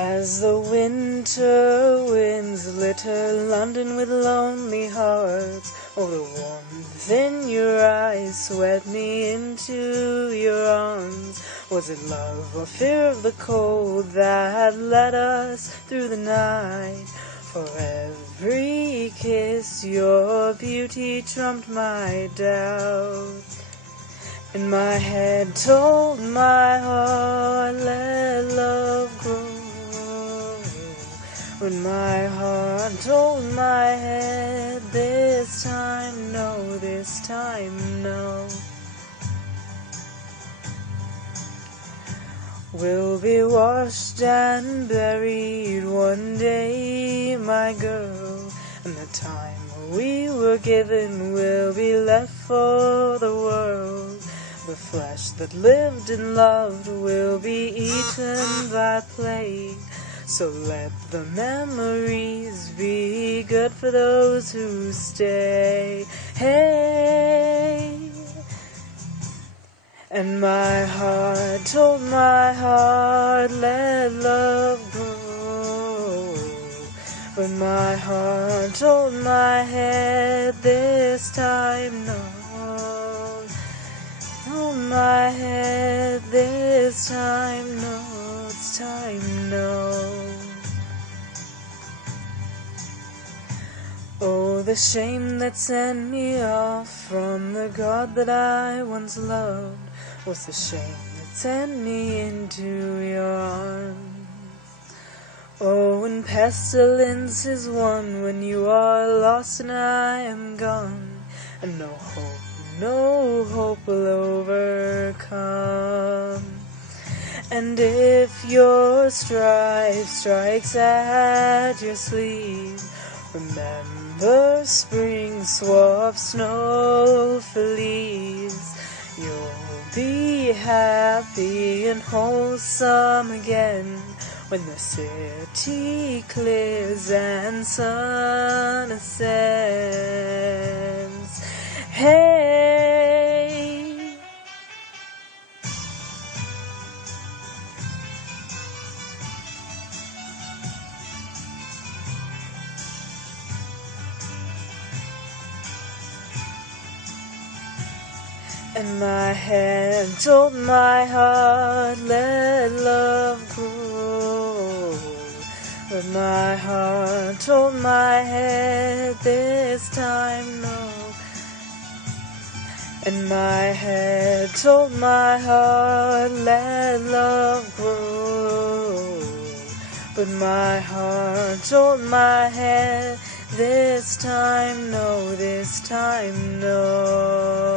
As the winter winds litter London with lonely hearts, oh, the warmth in your eyes swept me into your arms. Was it love or fear of the cold that led us through the night? For every kiss your beauty trumped my doubt. And my head told my heart, let love grow. When my heart told my head, this time no, this time no. We'll be washed and buried one day, my girl, and the time we were given will be left for the world. The flesh that lived and loved will be eaten by plague. So let the memories be good for those who stay. Hey, and my heart told my heart, let love grow. When my heart told my head, this time no. Told my head, this time no, it's time no. Oh, the shame that sent me off from the God that I once loved was the shame that sent me into your arms. Oh, when pestilence is won, when you are lost and I am gone, and no hope will overcome. And if your strife strikes at your sleeve, remember spring swaps snow for leaves. You'll be happy and wholesome again when the city clears and sun ascends. Hey, and my head told my heart, let love grow. But my heart told my head, this time no. And my head told my heart, let love grow. But my heart told my head, this time no, this time no.